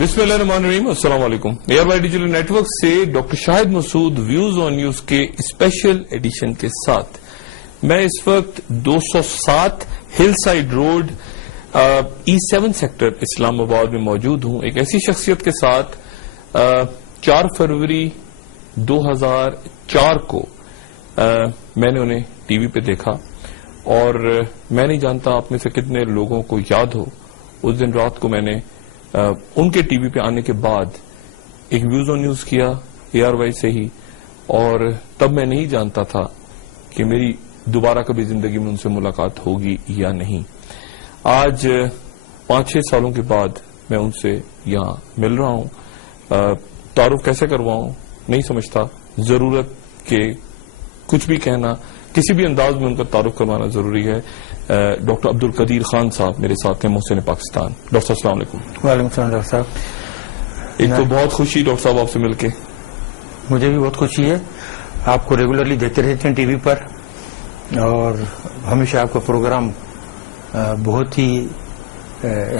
بسم اللہ الرحمن الرحیم. السلام علیکم. ایئر وائی ڈیجیٹل نیٹ ورک سے doctor Shahid Masood views on news کے اسپیشل ایڈیشن کے ساتھ میں اس وقت 207 ہل سائڈ روڈ E7 سیکٹر اسلام آباد میں موجود ہوں. ایک ایسی شخصیت کے ساتھ 4 فروری 2004 کو میں نے انہیں ٹی وی پہ دیکھا اور میں نہیں جانتا آپ میں سے کتنے لوگوں کو یاد ہو. اس دن رات کو میں نے ان کے ٹی وی پہ آنے کے بعد ایک ویوز آن نیوز کیا اے آر وائی سے ہی, اور تب میں نہیں جانتا تھا کہ میری دوبارہ کبھی زندگی میں ان سے ملاقات ہوگی یا نہیں. آج 5-6 سالوں کے بعد میں ان سے یہاں مل رہا ہوں. تعارف کیسے کرواؤں نہیں سمجھتا. ضرورت کہ کچھ بھی کہنا کسی بھی انداز میں ان کا تعارف کروانا ضروری ہے. ڈاکٹر عبد القدیر خان صاحب میرے ساتھ ہیں, محسن پاکستان. ڈاکٹر صاحب السلام علیکم. وعلیکم السلام ڈاکٹر صاحب. ایک تو بہت خوشی ڈاکٹر صاحب آپ سے مل کے. مجھے بھی بہت خوشی ہے. آپ کو ریگولرلی دیکھتے رہتے ہیں ٹی وی پر اور ہمیشہ آپ کا پروگرام بہت ہی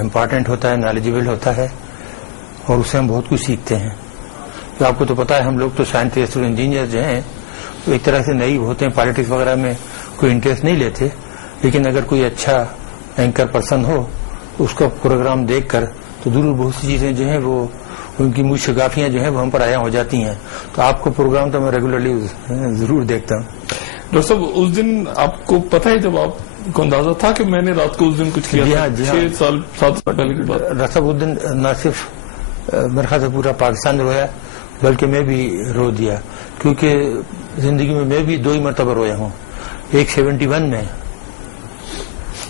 امپارٹنٹ ہوتا ہے, نالجبل ہوتا ہے اور اس سے ہم بہت کچھ سیکھتے ہیں. تو آپ کو تو پتا ہے ہم لوگ تو سائنٹسٹ اور انجینئر جو ہیں تو ایک طرح سے نئیو ہوتے ہیں, پالیٹکس وغیرہ میں کوئی انٹرسٹ نہیں لیتے, لیکن اگر کوئی اچھا اینکر پرسن ہو اس کا پروگرام دیکھ کر تو ضرور بہت سی چیزیں جو ہیں وہ ان کی مجھ شگافیاں جو ہیں وہ ہم پر آیا ہو جاتی ہیں. تو آپ کو پروگرام تو میں ریگولرلی ضرور دیکھتا ہوں. ڈاکٹر صاحب اس دن آپ کو پتا ہے جب آپ کو اندازہ تھا کہ میں نے رات کو اس دن کچھ کیا؟ جی ہاں 7 سال پہلے کی بات. ڈاکٹر صاحب اس دن نہ صرف میرے خیال سے پورا پاکستان رویا بلکہ میں بھی رو دیا, کیونکہ زندگی میں بھی 2 ہی مرتبہ رویا ہوں. ایک 71 میں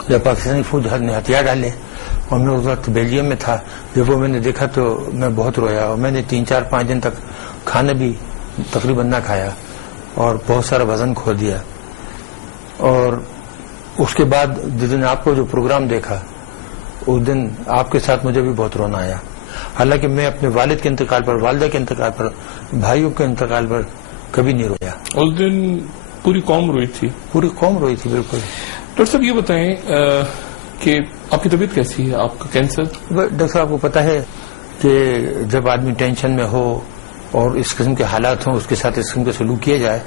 جب پاکستانی فوج نے ہتھیار ڈالے اور میں اس وقت بیلجیم میں تھا. جب وہ میں نے دیکھا تو میں بہت رویا اور میں نے 3-4-5 دن تک کھانا بھی تقریباً نہ کھایا اور بہت سارا وزن کھو دیا. اور اس کے بعد جس دن آپ کو جو پروگرام دیکھا اس دن آپ کے ساتھ مجھے بھی بہت رونا آیا. حالانکہ میں اپنے والد کے انتقال پر, والدہ کے انتقال پر, بھائیوں کے انتقال پر کبھی نہیں رویا. اس دن پوری قوم روئی تھی. پوری قوم روئی تھی بالکل. ڈاکٹر صاحب یہ بتائیں کہ آپ کی طبیعت کیسی ہے؟ آپ کا کینسر؟ ڈاکٹر صاحب کو پتا ہے کہ جب آدمی ٹینشن میں ہو اور اس قسم کے حالات ہوں, اس کے ساتھ اس قسم کا سلوک کیا جائے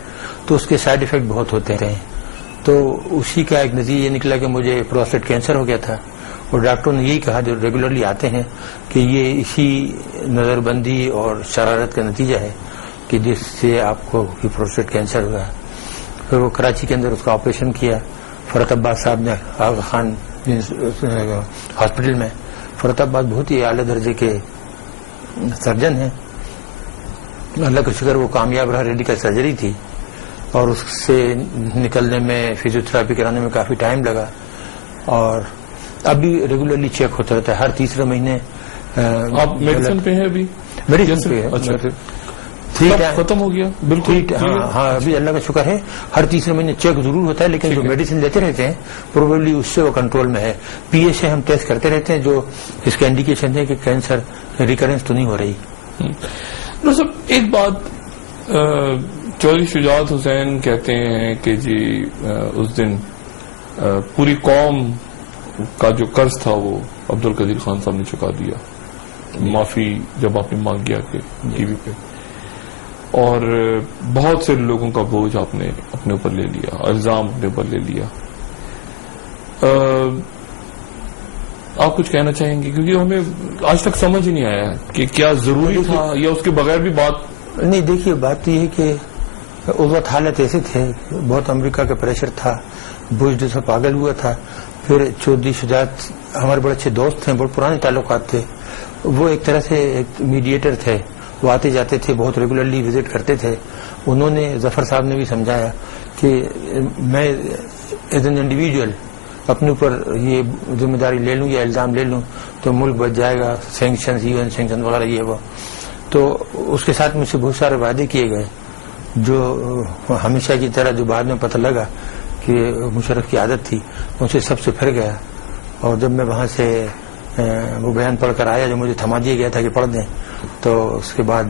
تو اس کے سائڈ افیکٹ بہت ہوتے ہیں. تو اسی کا ایک نتیجہ یہ نکلا کہ مجھے پروسٹیٹ کینسر ہو گیا تھا اور ڈاکٹروں نے یہی کہا جو ریگولرلی آتے ہیں کہ یہ اسی نظر بندی اور شرارت کا نتیجہ ہے کہ جس سے آپ کو پروسٹیٹ کینسر ہوا. پھر وہ کراچی کے اندر اس کا آپریشن کیا. فرت عباس صاحب نے آغا خان ہاسپٹل میں, فرت عباس بہت ہی اعلیٰ درجے کے سرجن ہیں, اللہ کا شکر وہ کامیاب رہا. ریڈیکل سرجری تھی اور اس سے نکلنے میں فزیوتھراپی کرانے میں کافی ٹائم لگا اور اب بھی ریگولرلی چیک ہوتا رہتا ہے ہر تیسرے مہینے. آپ میڈیسن پہ ہیں ابھی؟ میڈیسن پہ ہے. ٹھیک ہے, ختم ہو گیا بالکل. ہاں ابھی اللہ کا شکر ہے ہر تیسرے مہینے چیک ضرور ہوتا ہے, لیکن جو میڈیسن لیتے رہتے ہیں پروبیبلی اس سے وہ کنٹرول میں ہے. پی ایچ سے ہم ٹیسٹ کرتے رہتے ہیں جو اس کا انڈیکیشن ہے کہ کینسر ریکرنس تو نہیں ہو رہی. ڈاکٹر صاحب ایک بات, چودھری شجاعت حسین کہتے ہیں کہ جی اس دن پوری قوم کا جو قرض تھا وہ عبد القدیر خان صاحب نے چکا دیا. معافی جب آپ نے مانگ گیا کہ ٹی وی پہ, اور بہت سے لوگوں کا بوجھ آپ نے اپنے اوپر لے لیا, الزام اپنے اوپر لے لیا. آپ کچھ کہنا چاہیں گے؟ کیونکہ ہمیں آج تک سمجھ ہی نہیں آیا کہ کیا ضروری تھا یا اس کے بغیر بھی بات نہیں. دیکھیے بات یہ ہے کہ اس وقت حالت ایسے تھے, بہت امریکہ کا پریشر تھا, بش جیسا پاگل ہوا تھا. پھر چودھری شجاعت ہمارے بڑے اچھے دوست تھے, بہت پرانے تعلقات تھے. وہ ایک طرح سے ایک میڈیٹر تھے, وہ آتے جاتے تھے, بہت ریگولرلی وزٹ کرتے تھے. انہوں نے, ظفر صاحب نے بھی سمجھایا کہ میں ایز این انڈیویجول اپنے اوپر یہ ذمہ داری لے لوں یا الزام لے لوں تو ملک بچ جائے گا, سینکشنز UN سینکشن وغیرہ یہ وہ. تو اس کے ساتھ مجھ سے بہت سارے وعدے کیے گئے جو ہمیشہ کی طرح جو بعد میں پتہ لگا کہ مشرف کی عادت تھی, ان سے سب سے پھر گیا. اور جب میں وہاں سے وہ بیان پڑھ کر آیا جو مجھے تھما دیا گیا تھا کہ پڑھ دیں, تو اس کے بعد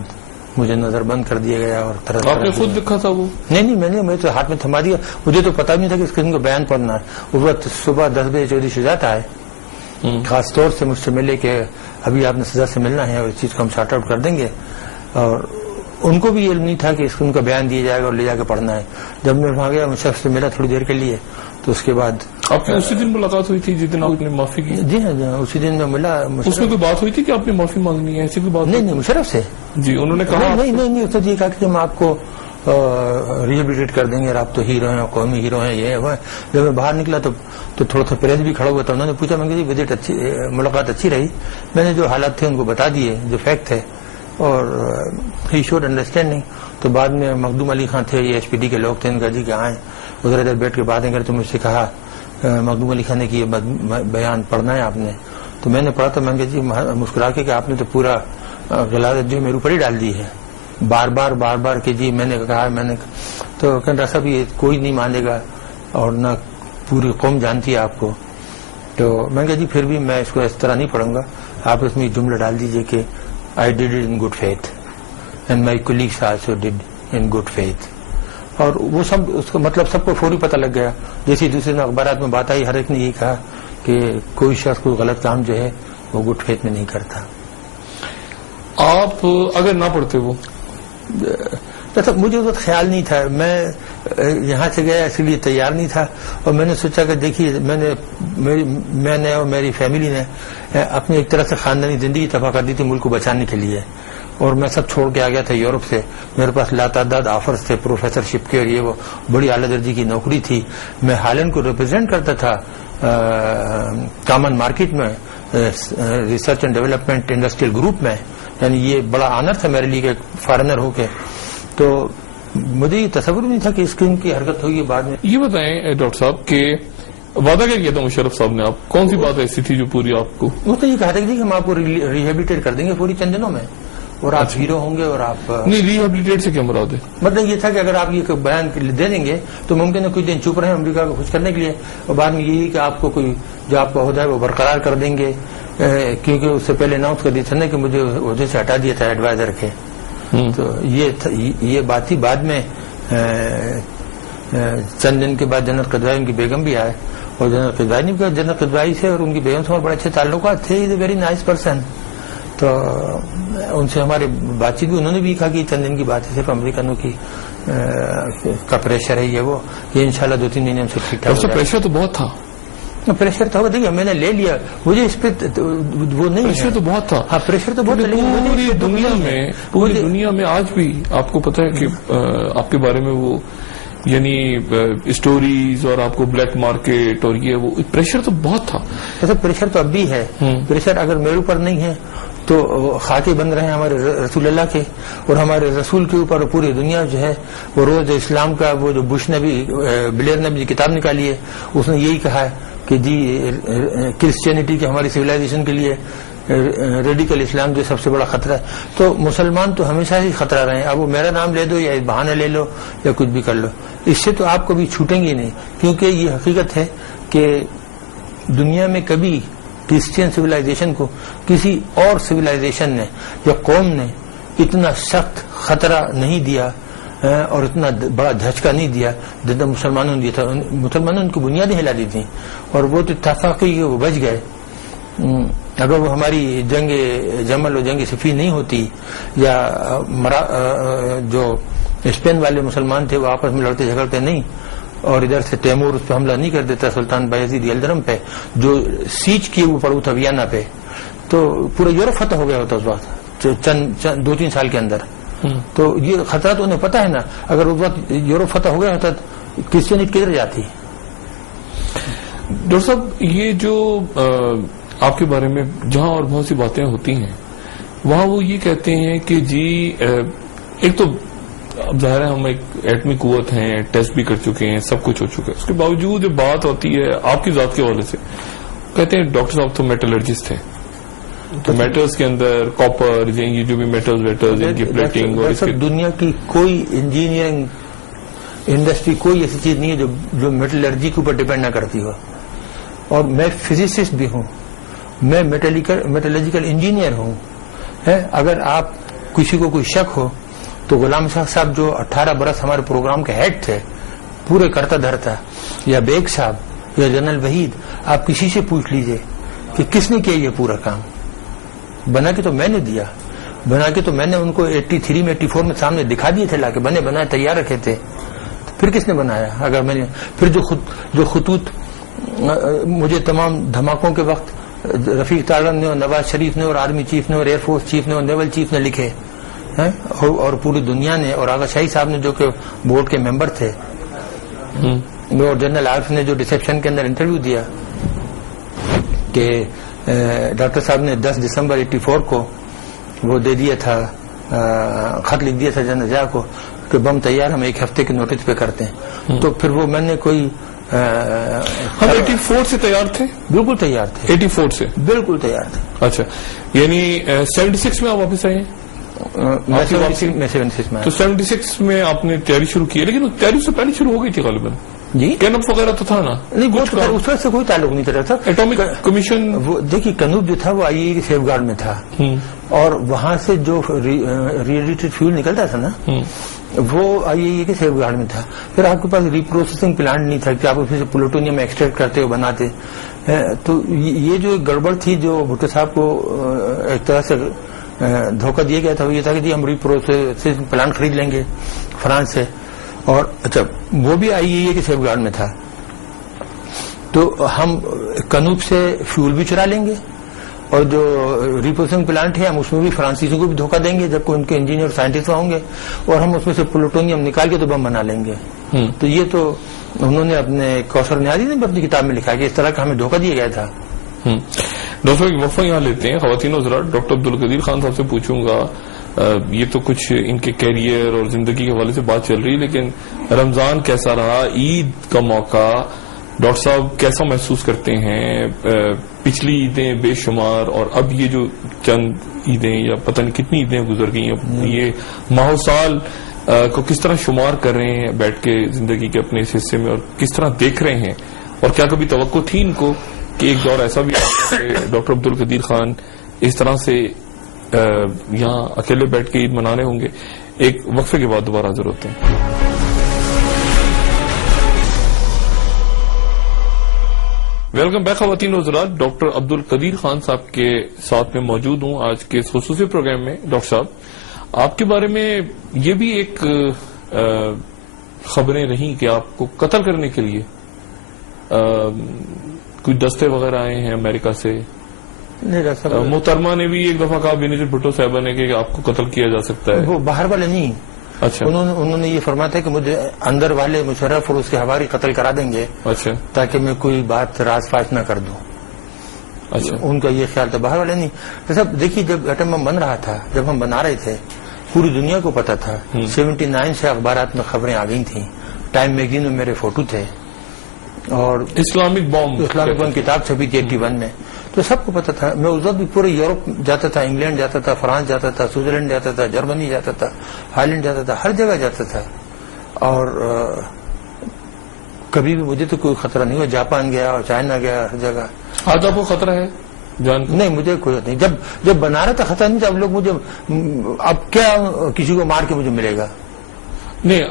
مجھے نظر بند کر دیا گیا. اور آپ نے خود لکھا تھا وہ؟ نہیں, میں تو ہاتھ میں تھما دیا. مجھے تو پتا بھی نہیں تھا کہ اس قسم کا بیان پڑھنا ہے. اس وقت صبح 10 بجے چودھری شجاعت آئے خاص طور سے مجھ سے ملے کہ ابھی آپ نے سزا سے ملنا ہے اور اس چیز کو ہم شارٹ آؤٹ کر دیں گے. اور ان کو بھی علم نہیں تھا کہ اس کو ان کا بیان دیا جائے گا اور لے جا کے پڑھنا ہے. جب میں وہاں گیا مشرف سے ملا تھوڑی دیر کے لیے, تو اس کے بعد آپ کی اسی دن ملاقات ہوئی تھی جس دن آپ نے معافی کی؟ جی ہاں اسی دن میں ملا. اس میں کوئی بات ہوئی تھی کہ آپ نے معافی مانگنی ہے, ایسی کوئی بات؟ نہیں مشرف سے. جی انہوں نے کہا نہیں اس نے یہ کہا کہ ہم آپ کو ریہیبلیٹیٹ کر دیں گے, اور آپ تو ہیرو ہیں, قومی ہیرو ہیں, یہ وہ. جب میں باہر نکلا تو تھوڑا سا پریس بھی کھڑا ہوا تھا. انہوں نے پوچھا, میں کہ وزٹ اچھی, ملاقات اچھی رہی. میں نے جو حالات تھے ان کو بتا دیے, جو فیکٹ تھے, اور ہی شوڈ انڈرسٹینڈنگ. تو بعد میں مخدوم علی خان تھے, یہ HPD کے لوگ تھے, ان کا جی کہ آئیں ادھر ادھر بیٹھ کے باتیں کرے. تو مجھ سے کہا مخدوم علی خان نے کہ یہ بیان پڑھنا ہے آپ نے. تو میں نے پڑھا, تو میں نے جی مسکرا کے کہ آپ نے تو پورا غلاظت جو میرے اوپر ہی ڈال دی ہے, بار بار کہ جی میں نے کہا, میں نے. تو ڈاکٹر صاحب یہ کوئی نہیں مانے گا اور نہ پوری قوم جانتی ہے آپ کو. تو میں نے کہا جی پھر بھی میں اس کو اس طرح نہیں پڑھوں گا, آپ اس میں ایک جملہ ڈال دیجئے کہ I did it in good faith and my colleagues also did in good faith. اور وہ سب اس کا مطلب سب کو فوری پتہ لگ گیا. جیسے دوسرے اخبارات میں بات آئی, ہر ایک نے یہی کہا کہ کوئی شخص کوئی غلط کام جو ہے وہ گڈ فیتھ میں نہیں کرتا. آپ اگر نہ پڑھتے وہ مجھے اس وقت خیال نہیں تھا, میں یہاں سے گیا اس لیے تیار نہیں تھا. اور میں نے سوچا کہ دیکھیے میں نے اور میری فیملی نے اپنی ایک طرح سے خاندانی زندگی تباہ کر دی تھی ملک کو بچانے کے لیے, اور میں سب چھوڑ کے آ گیا تھا یورپ سے. میرے پاس لاتعداد آفرز تھے پروفیسر شپ کے, اور یہ وہ بڑی اعلیٰ درجے کی نوکری تھی. میں ہالینڈ کو ریپرزینٹ کرتا تھا کامن مارکیٹ میں, research and development industrial group میں. یعنی یہ بڑا آنر تھا میرے لیے کہ فارنر ہو کے. تو مجھے یہ تصور نہیں تھا کہ اس قسم کی حرکت ہوگی بعد میں. یہ بتائیں ڈاکٹر صاحب کہ وعدہ کیا کیا تھا مشرف صاحب نے, آپ کون سی بات ایسی تھی جو پوری آپ کو؟ وہ تو یہ کہا تھا کہ ہم آپ کو ریہیبلیٹیٹ کر دیں گے پوری چند دنوں میں, اور آپ ہیرو ہوں گے. اور آپ نہیں, ریہیبلیٹیٹ سے کیا مراد ہے؟ مطلب یہ تھا کہ اگر آپ یہ بیان دے دیں گے تو ممکن ہے کچھ دن چپ رہے امریکہ کو خوش کرنے کے لیے, اور بعد میں یہی کہ آپ کو کوئی جو آپ کا عہدہ ہے وہ برقرار کر دیں گے, کیونکہ اس سے پہلے اناؤنس کر دیا تھا کہ مجھے عہدے سے ہٹا دیا تھا ایڈوائزر کے. تو یہ بات ہی بعد میں چند دن کے بعد جنرل قدوائی ان کی بیگم بھی آئے, اور جنرل قدوائی سے اور ان کی بیگم سے بڑے اچھے تعلقات تھے. از اے ویری نائس پرسن. تو ان سے ہمارے بات چیت بھی, انہوں نے بھی کہا کہ چند دن کی بات ہے, صرف امریکنوں کی کا پریشر ہے, یہ انشاءاللہ 2-3 مہینے میں سے ٹھیک ٹھاک. پریشر تو بہت تھا. پریشر تو دیکھیے میں نے لے لیا, مجھے اس پہ وہ نہیں, پریشر تو بہت تھا. ہاں پریشر تو بہت پوری دنیا میں آج بھی آپ کو پتا ہے کہ آپ کے بارے میں وہ یعنی اسٹوریز اور آپ کو بلیک مارکیٹ اور یہ وہ پریشر تو بہت تھا. ایسا پریشر تو اب بھی ہے. پریشر اگر میرے اوپر نہیں ہے تو خاکے بن رہے ہیں ہمارے رسول اللہ کے, اور ہمارے رسول کے اوپر پوری دنیا جو ہے وہ روز اسلام کا, وہ جو بش نے بھی بلیر نے بھی کتاب نکالی ہے, اس نے یہی کہا ہے کہ جی کرسچینٹی کی ہماری سویلائزیشن کے لیے ریڈیکل اسلام جو سب سے بڑا خطرہ ہے. تو مسلمان تو ہمیشہ ہی خطرہ رہے ہیں. اب وہ میرا نام لے دو یا بہانہ لے لو یا کچھ بھی کر لو, اس سے تو آپ کبھی چھوٹیں گے نہیں, کیونکہ یہ حقیقت ہے کہ دنیا میں کبھی کرسچین سویلائزیشن کو کسی اور سویلائزیشن نے یا قوم نے اتنا سخت خطرہ نہیں دیا اور اتنا بڑا دھچکا نہیں دیا جتنا مسلمانوں نے دیا تھا. مسلمانوں نے ان کی بنیادیں ہلا دی تھیں, اور وہ تو اتفاقی کہ وہ بچ گئے. اگر وہ ہماری جنگ جمل اور جنگ صفین نہیں ہوتی, یا جو اسپین والے مسلمان تھے وہ آپس میں لڑتے جھگڑتے نہیں, اور ادھر سے تیمور اس پہ حملہ نہیں کر دیتا سلطان بایزید یلدرم پہ جو سیچ کیے وہ پڑا تھا ویانا پہ, تو پورا یورپ فتح ہو گیا ہوتا اس وقت 2-3 سال کے اندر. تو یہ خطرہ تو انہیں پتا ہے نا, اگر اس وقت یورپ فتح ہو گیا ہوتا تو کرسچینٹی کدھر جاتی. ڈاکٹر صاحب یہ جو آپ کے بارے میں جہاں اور بہت سی باتیں ہوتی ہیں وہاں وہ یہ کہتے ہیں کہ جی ایک تو اب ظاہر ہے ہم ایک ایٹمی قوت ہیں, ٹیسٹ بھی کر چکے ہیں, سب کچھ ہو چکا ہے, اس کے باوجود جب بات ہوتی ہے آپ کی ذات کے حوالے سے کہتے ہیں ڈاکٹر صاحب تو میٹلرجسٹ ہیں, تو میٹلز کے اندر کاپر یہ جو بھی میٹلز ان کی پلیٹنگ, اور دنیا کی کوئی انجینئرنگ انڈسٹری کوئی ایسی چیز نہیں ہے جو میٹلرجی کے اوپر ڈپینڈ نہ کرتی ہو. اور میں فزسسٹ بھی ہوں, میں میٹالرجیکل انجینئر ہوں. اگر آپ کسی کو کوئی شک ہو تو غلام شاہ صاحب جو 18 برس ہمارے پروگرام کے ہیڈ تھے, پورے کرتا دھرتا, یا بیگ صاحب یا جنرل وحید, آپ کسی سے پوچھ لیجئے, کہ کس نے کیا یہ پورا کام. بنا کے تو میں نے دیا, بنا کے تو میں نے ان کو 83 میں 84 میں سامنے دکھا دیے تھے, لا کے بنے بنائے تیار رکھے تھے. پھر کس نے بنایا؟ اگر میں نے پھر جو خطوط مجھے تمام دھماکوں کے وقت رفیق تعلق نے اور نواز شریف نے اور آرمی چیف نے اور ایئر فورس چیف نے اور نیول چیف نے لکھے ہیں, اور پوری دنیا نے, اور آغا شاہی صاحب نے جو کہ بورڈ کے ممبر تھے, اور جنرل عارف نے جو ریسیپشن کے اندر انٹرویو دیا کہ ڈاکٹر صاحب نے 10 دسمبر 84 کو وہ دے دیا تھا, خط لکھ دیا تھا جنرل ضیاء کو کہ بم تیار, ہم 1 ہفتے کے نوٹس پہ کرتے ہیں. تو پھر وہ میں نے کوئی ہم 84 سے تیار تھے, بالکل تیار تھے, 84 سے بالکل تیار تھے. اچھا, یعنی 76 میں آپ واپس آئے ہیں؟ میں 76 میں تو 76 میں آپ نے تیاری شروع کی, لیکن تیاری سے پہلے شروع ہو گئی تھی غالباً. جی, کینپ وغیرہ تو تھا نا؟ نہیں, وہ اس وقت سے کوئی تعلق نہیں تھا. ایٹامک کمیشن, وہ دیکھیے کنوب جو تھا وہ آئی اے کے سیف گارڈ میں تھا, اور وہاں سے جو ریڈیٹڈ فیول نکلتا تھا نا وہ آئی اے کے سیف گارڈ میں تھا. پھر آپ کے پاس ریپروسیسنگ پلانٹ نہیں تھا کہ آپ اس میں سے پلوٹونیم ایکسٹریکٹ کرتے ہو بناتے. تو یہ جو گڑبڑ تھی جو بھٹو صاحب کو ایک طرح سے دھوکہ دیا گیا تھا, وہ یہ تھا کہ جی ہم ریپروسیسنگ پلانٹ خرید لیں گے فرانس سے, اور اچھا وہ بھی آئی اے کے سیف گارڈ میں تھا, تو ہم کنوب سے فیول بھی چرا لیں گے, اور جو ریپروسیسنگ پلانٹ ہے ہم اس میں بھی فرانسیسیوں کو بھی دھوکہ دیں گے جب ان کے انجینئر سائنٹسٹ ہوں گے, اور ہم اس میں سے پلوٹونیم نکال کے تو بم بنا لیں گے. تو یہ تو انہوں نے اپنے کوثر نیازی نے بھی اپنی کتاب میں لکھا کہ اس طرح کا ہمیں دھوکہ دیا گیا تھا. ڈاکٹر ایک وقفہ یہاں لیتے ہیں. خواتین حضرات, ڈاکٹر عبدالقدیر خان صاحب سے پوچھوں گا, یہ تو کچھ ان کے کیریئر اور زندگی کے حوالے سے بات چل رہی ہے, لیکن رمضان کیسا رہا, عید کا موقع, ڈاکٹر صاحب کیسا محسوس کرتے ہیں؟ پچھلی عیدیں بے شمار, اور اب یہ جو چند عیدیں یا پتہ نہیں کتنی عیدیں گزر گئی ہیں, یہ ماہ سال کو کس طرح شمار کر رہے ہیں بیٹھ کے زندگی کے اپنے اس حصے میں, اور کس طرح دیکھ رہے ہیں, اور کیا کبھی توقع تھی ان کو کہ ایک دور ایسا بھی آتا ہے کہ ڈاکٹر عبدالقدیر خان اس طرح سے یہاں اکیلے بیٹھ کے عید منانے ہوں گے؟ ایک وقفے کے بعد دوبارہ حاضر ہوتے ہیں. ویلکم بیک خواتین و حضرات, ڈاکٹر عبدالقدیر خان صاحب کے ساتھ میں موجود ہوں آج کے اس خصوصی پروگرام میں. ڈاکٹر صاحب, آپ کے بارے میں یہ بھی ایک خبریں رہیں کہ آپ کو قتل کرنے کے لیے کوئی دستے وغیرہ آئے ہیں امریکہ سے. محترمہ نے بھی ایک دفعہ کہا, بینظیر بھٹو صاحبہ نے, کہ آپ کو قتل کیا جا سکتا ہے. وہ باہر والے نہیں, اچھا, انہوں نے یہ فرمایا تھا کہ مجھے اندر والے مشرف اور اس کے حواری قتل کرا دیں گے, اچھا, تاکہ میں کوئی بات راز فاش نہ کر دوں. اچھا, ان کا یہ خیال تھا, باہر والے نہیں. تو سب دیکھیے, جب ایٹم بم بن رہا تھا, جب ہم بنا رہے تھے, پوری دنیا کو پتا تھا. 79 سے اخبارات میں خبریں آ گئی تھیں, ٹائم میگزین میں میرے فوٹو تھے, اور اسلامک بم کتاب چھپی تھی 81 میں, تو سب کو پتا تھا. میں اس وقت بھی پورے یورپ جاتا تھا, انگلینڈ جاتا تھا, فرانس جاتا تھا, سوئٹزرلینڈ جاتا تھا, جرمنی جاتا تھا, ہالینڈ جاتا تھا, ہر جگہ جاتا تھا, اور کبھی بھی مجھے تو کوئی خطرہ نہیں ہوا. جاپان گیا اور چائنا گیا, ہر جگہ. آج آپ کو خطرہ ہے جان کو؟ نہیں, مجھے کوئی نہیں. جب بنا رہا تھا خطرہ نہیں تھا. اب لوگ مجھے, اب کیا کسی کو مار کے مجھے ملے گا؟ نہیں,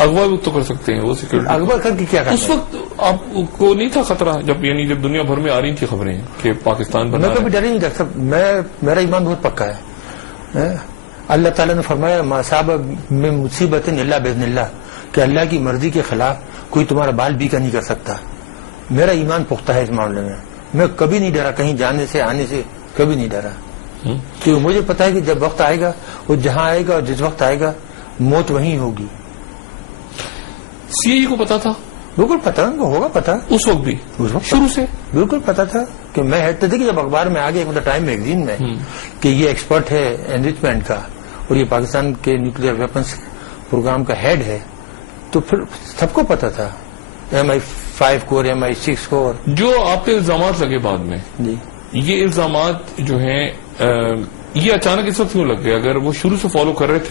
اغوا تو کر سکتے ہیں وہ سیکورٹی. اغوا کر کے کیا کرنا؟ اس وقت آپ کو نہیں تھا خطرہ جب, یعنی جب دنیا بھر میں آ رہی تھی خبریں کہ پاکستان بنا؟ میں کبھی ڈر ہی نہیں رکھتا. میرا ایمان بہت پکا ہے. اللہ تعالیٰ نے فرمایا, ما صاب میں مصیبت الا باذن اللہ, کہ اللہ کی مرضی کے خلاف کوئی تمہارا بال بھی کا نہیں کر سکتا. میرا ایمان پختہ ہے اس معاملے میں. میں کبھی نہیں ڈرا, کہیں جانے سے آنے سے کبھی نہیں ڈرا, کیونکہ مجھے پتا ہے کہ جب وقت آئے گا, وہ جہاں آئے گا اور جس وقت آئے گا, موت وہیں ہوگی. سی آئی کو پتا تھا؟ بالکل پتا ہوگا, پتا اس وقت بھی, اس وقت شروع سے بالکل پتا تھا کہ میں ہیڈ. تو دیکھیے, جب اخبار میں آگے مطلب ٹائم میگزین میں کہ یہ ایکسپرٹ ہے انریچمنٹ کا, اور یہ پاکستان کے نیوکلیر ویپنس پروگرام کا ہیڈ ہے, تو پھر سب کو پتا تھا. MI5 کو اور MI6 کو, اور جو آپ کے الزامات لگے بعد میں, جی یہ الزامات جو ہیں یہ اچانک اس وقت کیوں لگ گئے؟ اگر وہ شروع سے فالو کر رہے تھے